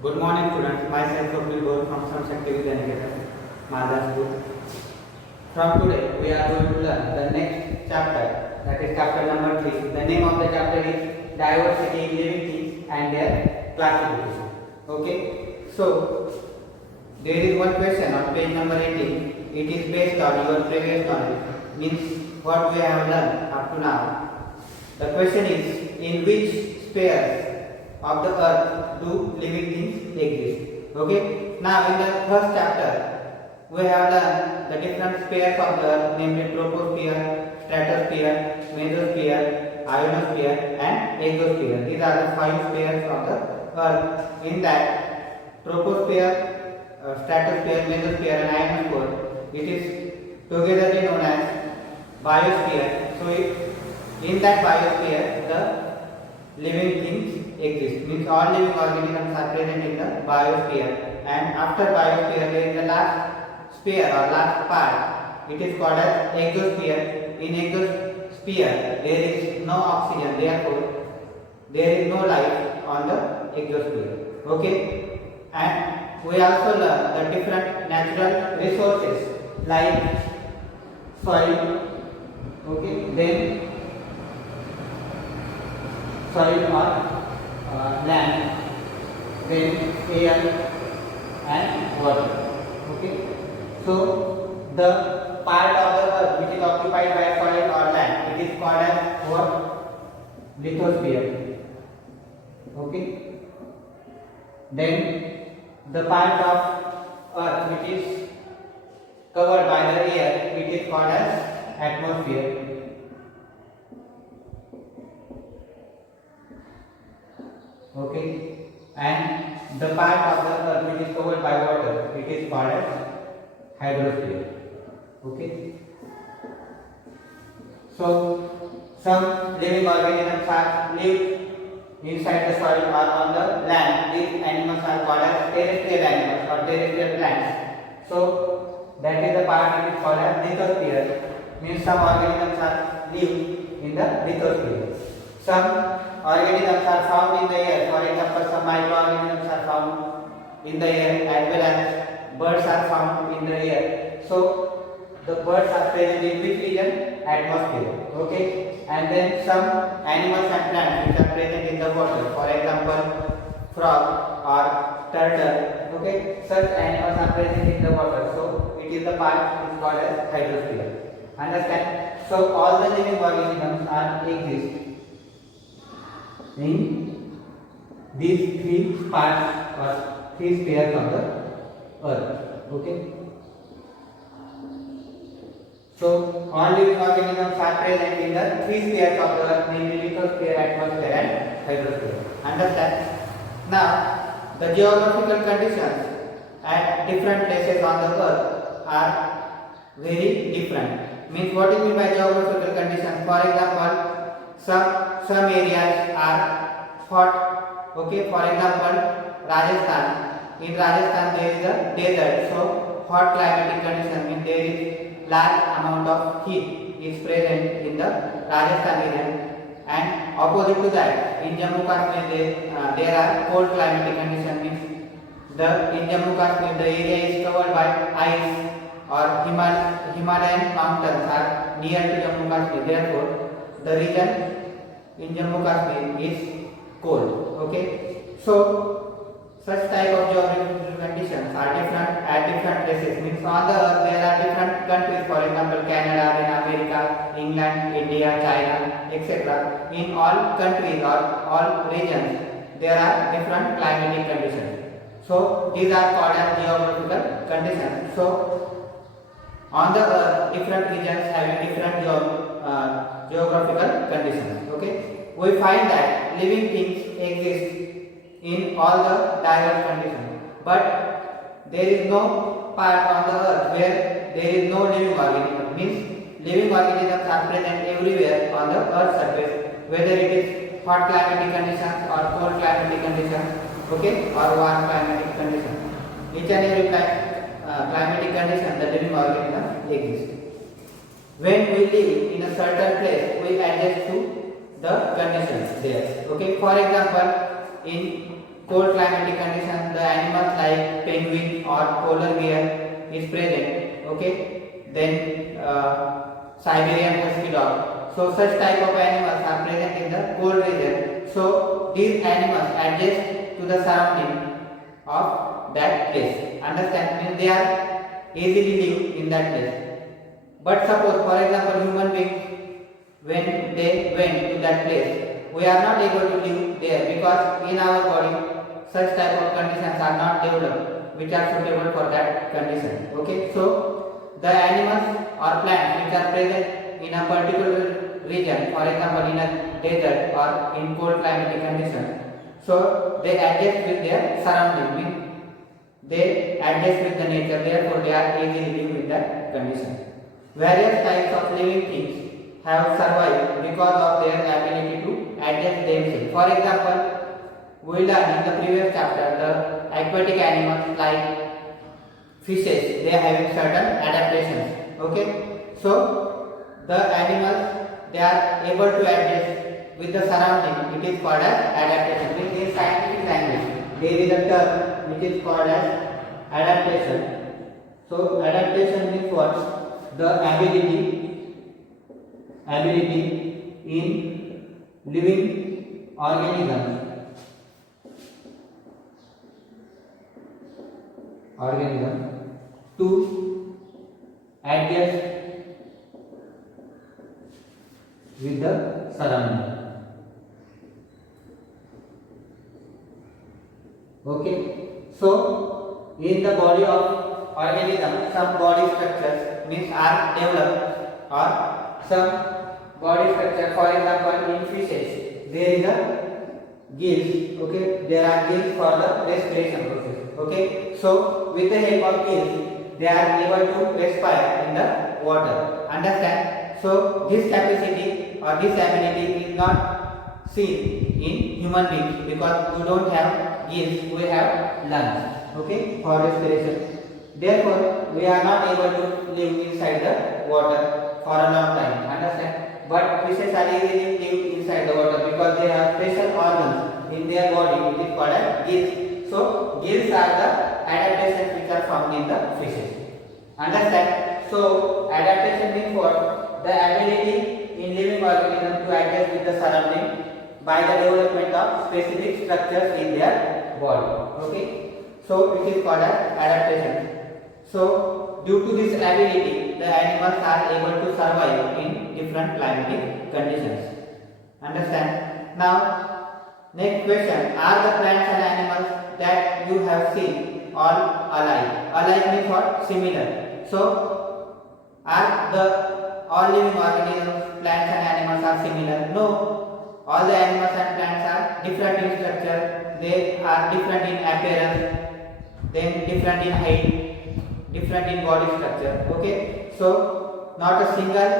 Good morning, students. Myself Swapnil Gaur from Some Activity Education, Madras School. From today, we are going to learn the next chapter, that is chapter number 3. The name of the chapter is Diversity in Living Things and Their Classification. Okay. So, there is one question on page number 18. It is based on your previous knowledge, means what we have learned up to now. The question is, in which spheres of the earth do living things exist? Okay. Now in the first chapter we have learned the different spheres of the earth, namely troposphere, stratosphere, mesosphere, ionosphere and exosphere. These are the 5 spheres of the earth. In that troposphere, stratosphere, mesosphere and ionosphere, it is together known as biosphere. So in that biosphere the living things exist, means all living organisms are present in the biosphere, and after biosphere there is the last sphere or last part, it is called as exosphere. In exosphere there is no oxygen, therefore there is no life on the exosphere. Okay. And we also learn the different natural resources like soil, okay, then soil or land, then air and water. Okay. So the part of the earth which is occupied by soil or land, it is called as what? Lithosphere. Okay. Then the part of earth which is covered by the air, it is called as atmosphere. Okay. And the part of the earth which is covered by water, it is called as hydrosphere. Okay. So some living organisms are live inside the soil or on the land. These animals are called as terrestrial animals or terrestrial plants. So that is the part which is called as lithosphere. Means some organisms are live in the lithosphere. Some organisms are found in the air. For example, some microorganisms are found in the air, as well as birds are found in the air. So the birds are present in which region? Atmosphere. Okay. And then some animals and plants which are present in the water. For example, frog or turtle. Okay. Such animals are present in the water. So it is the part which is called as hydrosphere. Understand? So all the living organisms are exist in these 3 parts or 3 spheres of the earth. Okay. So all living organisms are present in the 3 spheres of the earth, namely lithosphere, atmosphere and hydrosphere. Understand? Now the geographical conditions at different places on the earth are very different. Means what is mean by geographical conditions? For example, some areas are hot. Okay. For example, Rajasthan. In Rajasthan there is a desert, so hot climatic condition means there is large amount of heat is present in the Rajasthan region. And opposite to that, in Jammu Kashmir there are cold climatic condition, means in Jammu Kashmir the area is covered by ice or Himalayan mountains are near to Jammu Kashmir. Therefore the region in Jammu Kashmir is cold. Okay. So such type of geographical conditions are different at different places. Means on the earth there are different countries. For example, Canada, then America, England, India, China, etc. In all countries or all regions there are different climatic conditions. So these are called as geographical conditions. So on the earth different regions having different geographical conditions. Okay. We find that living things exist in all the diverse conditions, but there is no part on the earth where there is no living organism. Means living organisms are present everywhere on the earth's surface, whether it is hot climatic conditions or cold climatic conditions, okay, or warm climatic conditions. Each and every climatic condition the living organisms exist. When we live in a certain place, we adjust to the conditions there. Okay. For example, in cold climatic conditions like penguin or polar bear is present. Okay, then Siberian husky dog. So such type of animals are present in the cold region. So these animals adjust to the surrounding of that place. Understand? Means they are easily live in that place. But suppose, for example, human beings, when they went to that place, we are not able to live there because in our body such type of conditions are not developed which are suitable for that condition. Okay, so the animals or plants which are present in a particular region, for example in a desert or in cold climatic condition, so they adjust with their surrounding, means they adjust with the nature, therefore they are easily live in that condition. Various types of living things have survived because of their ability to adjust themselves. For example, we learned in the previous chapter the aquatic animals like fishes, they are having certain adaptations. Okay, so the animals, they are able to adjust with the surrounding. It is called as adaptation. In scientific language, there is a term which is called as adaptation. So adaptation means what? The ability in living organisms to adjust with the surrounding. Okay, so in the body of organism, some body structures means are developed, or some body structure, for example in fishes there is a gills. Okay, there are gills for the respiration process. Okay, so with the help of gills they are able to respire in the water. Understand? So this capacity or this ability is not seen in human beings because we don't have gills, we have lungs. Okay, for respiration. Therefore, we are not able to live inside the water for a long time. Understand? But fishes are easily live inside the water because they have special organs in their body which is called as gills. So gills are the adaptations which are found in the fishes. Understand? So adaptation means what? The ability in living organisms to adjust with the surrounding by the development of specific structures in their body. Okay? So it is called as adaptation. So due to this ability, the animals are able to survive in different climatic conditions. Understand? Now, next question: are the plants and animals that you have seen all alike? Alike means what? Similar. So, are the all living organisms, plants and animals are similar? No. All the animals and plants are different in structure. They are different in appearance. Then different in height, different in body structure. Okay, so not a single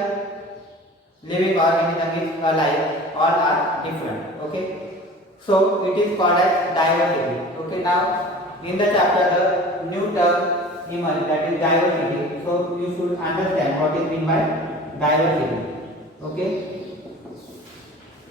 living organism is alike, all are different. Okay, so it is called as diversity. Okay, now in the chapter the new term emerged, that is diversity. So you should understand what is meant by diversity. Okay,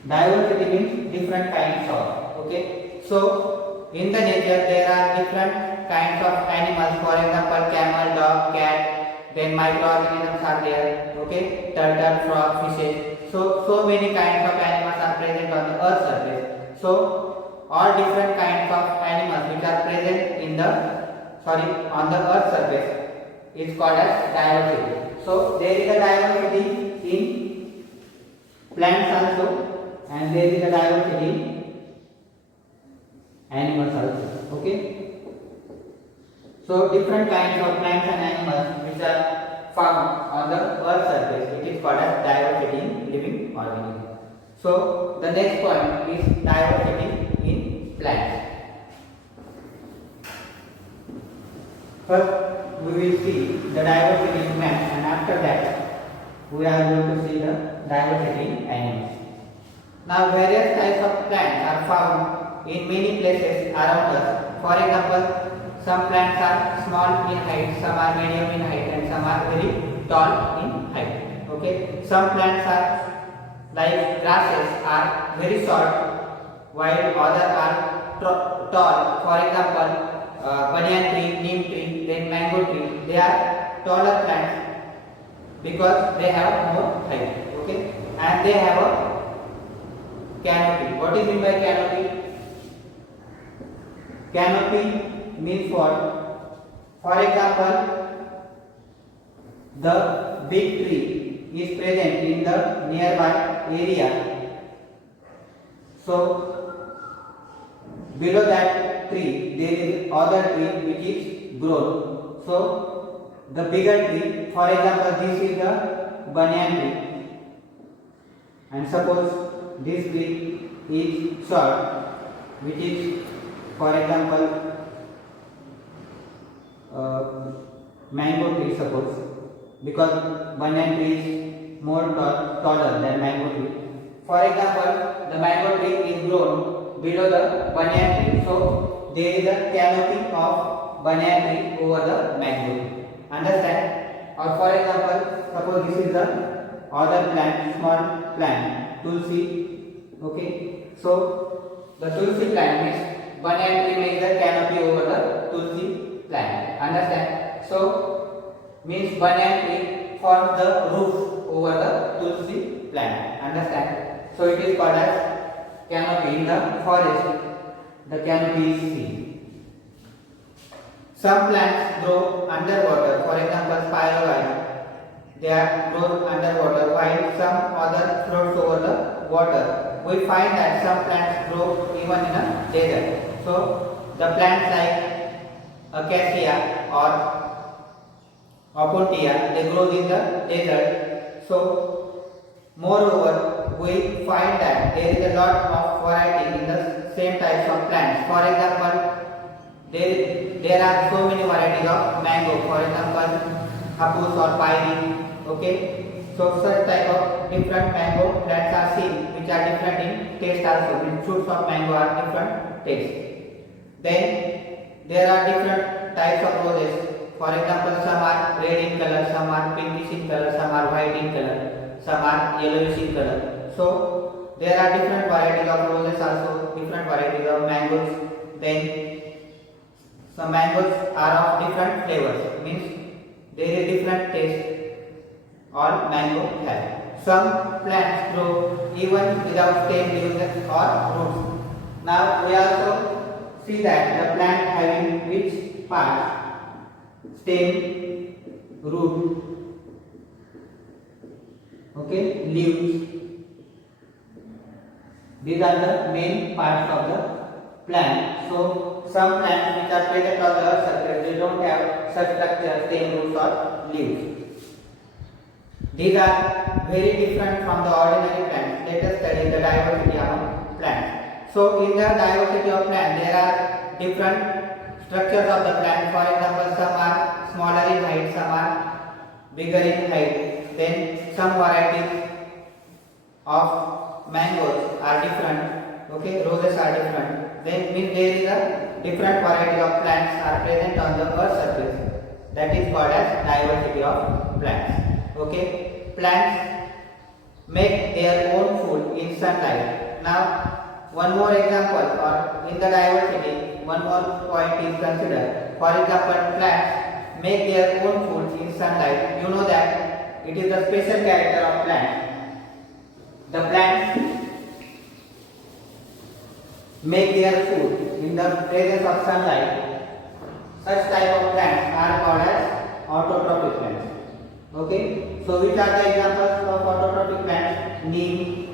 diversity means different kinds of. Okay, so in the nature there are different kinds of animals, for example camel, dog, cat, then microorganisms are there. Okay, turtle, frog, fishes. So many kinds of animals are present on the earth surface. So all different kinds of animals which are present in the on the earth surface is called as diversity. So there is a diversity in plants also, and there is a diversity in animals also. Okay. So different kinds of plants and animals which are found on the earth surface, it is called as diversity in living organisms. So the next point is diversity in plants. First we will see the diversity in plants, and after that we are going to see the diversity in animals. Now various types of plants are found in many places around us. For example, some plants are small in height, some are medium in height, and some are very tall in height. Okay, some plants are like grasses are very short, while others are tall. For example, banyan tree, neem tree, then mango tree, they are taller plants because they have more height. Okay, and they have a canopy. What is meant by canopy? Canopy means what? For example, the big tree is present in the nearby area. So below that tree there is other tree which is grown. So the bigger tree, for example, this is the banyan tree, and suppose this tree is short, which is, for example, mango tree, suppose, because banyan tree is more taller than mango tree. For example, the mango tree is grown below the banyan tree, so there is a canopy of banyan tree over the mango tree. Understand? Or for example, suppose this is the other plant, small plant, tulsi. Okay, so the tulsi plant means banyan tree makes the canopy over the tulsi plant. Understand? So means banyan tree forms the roof over the tulsi plant. Understand? So it is called as canopy. In the forest, the canopy is seen. Some plants grow underwater. For example, spirogyra. They are grown underwater, while some other floats over the water. We find that some plants grow even in a desert. So the plants like acacia or opuntia, they grow in the desert. So moreover, we find that there is a lot of variety in the same types of plants. For example, there are so many varieties of mango. For example, hapus or piney. Okay, so such type of different mango plants are seen, which are different in taste also. The fruits of mango are different taste. Then there are different types of roses. For example, some are red in color, some are pinkish in color, some are white in color, some are yellowish in color. So there are different varieties of roses also, different varieties of mangoes. Then some mangoes are of different flavors, means there is different taste or mango has. Some plants grow even without stem, leaves or roots. Now we also see that the plant having which part? Stem, root, okay, leaves. These are the main parts of the plant. So some plants which are present on the earth surface, they don't have such structure, stem, roots or leaves. These are very different from the ordinary plants. Let us study the diversity of plants. So in the diversity of plants, there are different structures of the plant. For example, some are smaller in height, some are bigger in height. Then some varieties of mangoes are different. Okay, roses are different. Then means there is a different variety of plants are present on the earth surface. That is called as diversity of plants. Okay, plants make their own food in sunlight. Now, one more example, or in the diversity, one more point is considered. For example, plants make their own food in sunlight. You know that it is the special character of plants. The plants make their food in the presence of sunlight. Such type of plants are called as autotrophic plants. Okay, so which are the examples of autotrophic plants? Neem.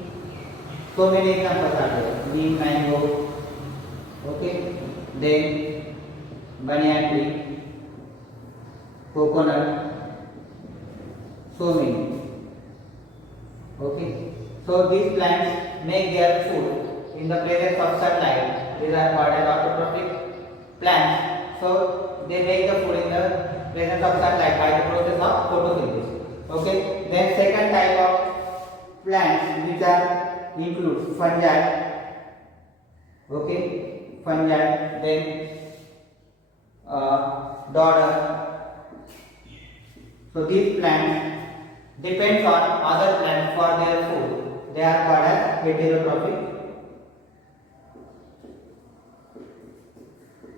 So many examples are there. Neem, mango. Okay, then banyan tree, coconut. So many. Okay, so these plants make their food in the presence of sunlight. These are called as autotrophic plants. So they make the food in the presence of sunlight by the process of photosynthesis. Okay. Then second type of plants which are includes fungi. Okay, fungi. Then dodder. So these plants depend on other plants for their food. They are called as heterotrophic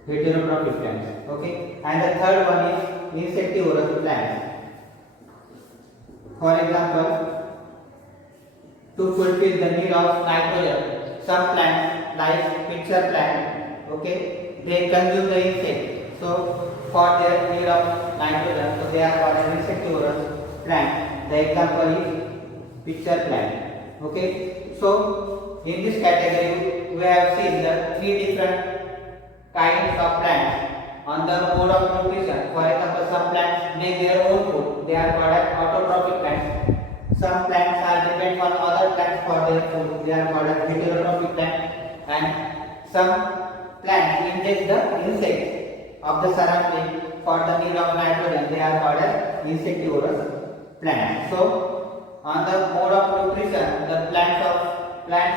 heterotrophic plants. Okay, and the third one is insectivorous plants. For example, to fulfill the need of nitrogen, some plants like pitcher plant, okay, they consume the insect. So for their need of nitrogen, so they are called as insectivorous plant. The example is pitcher plant. Okay, so in this category we have seen the three different kinds of plants on the mode of nutrition. For example, some plants make their own food, they are called as autotrophic plants. Some plants are dependent on other plants for their food, they are called as heterotrophic plants. And some plants inject the insects of the surrounding for the need of nitrogen, they are called as insectivorous plants. So on the mode of nutrition, the plants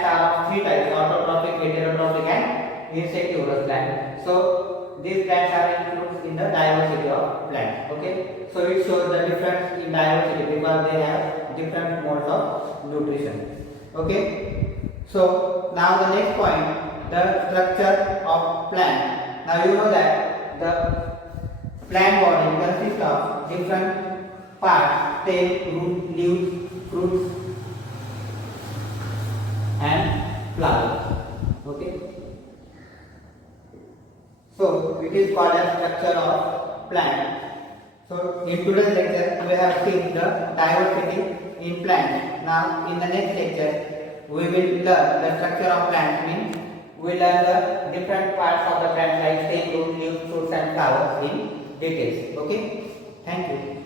are of three types: autotrophic, heterotrophic and insectivorous plants. So these plants are included in the diversity of plants. Okay, so it shows the difference in diversity because they have different modes of nutrition. Okay, so now the next point, the structure of plant. Now you know that the plant body consists of different parts: stem, root, leaves, fruits and flowers. Okay, so it is called as structure of plant. So in today's lecture we have seen the diversity in plants. Now in the next lecture we will learn the structure of plants, means we learn the different parts of the plant like stem, root, leaves, fruits and flowers in details. Okay, thank you.